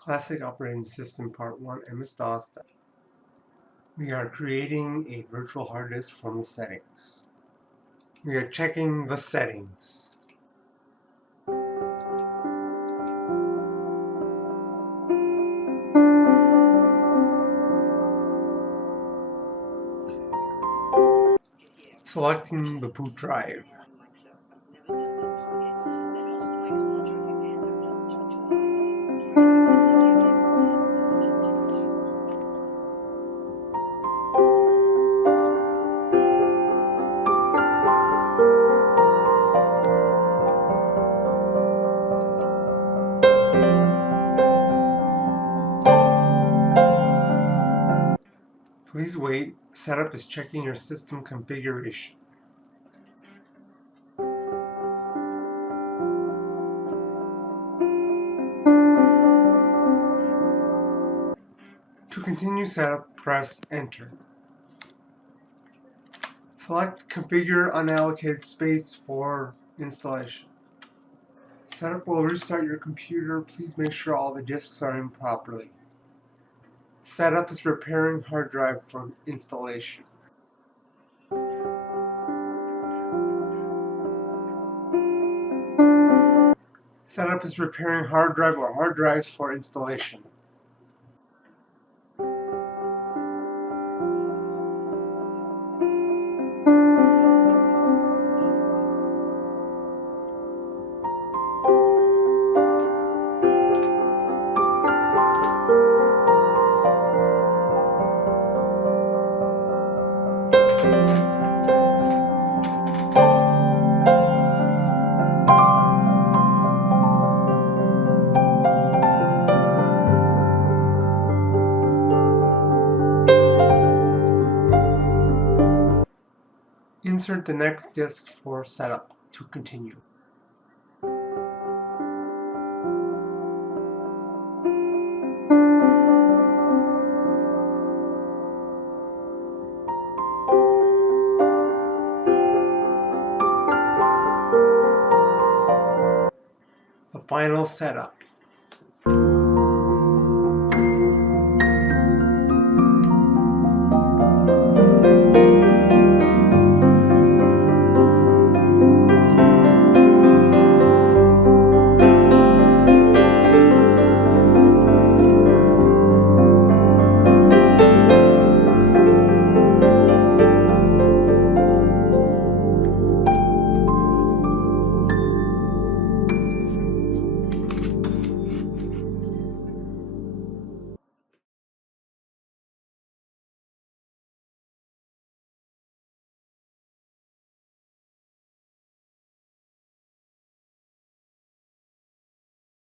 Classic Operating System Part 1 MS-DOS. We are creating a virtual hard disk from the settings. We are checking the settings. Selecting the boot drive. Please wait. Setup is checking your system configuration. To continue setup, press Enter. Select Configure Unallocated Space for installation. Setup will restart your computer. Please make sure all the disks are in properly. Setup is preparing hard drive for installation. Setup is preparing hard drive or hard drives for installation. Insert the next disk for setup to continue. The final setup.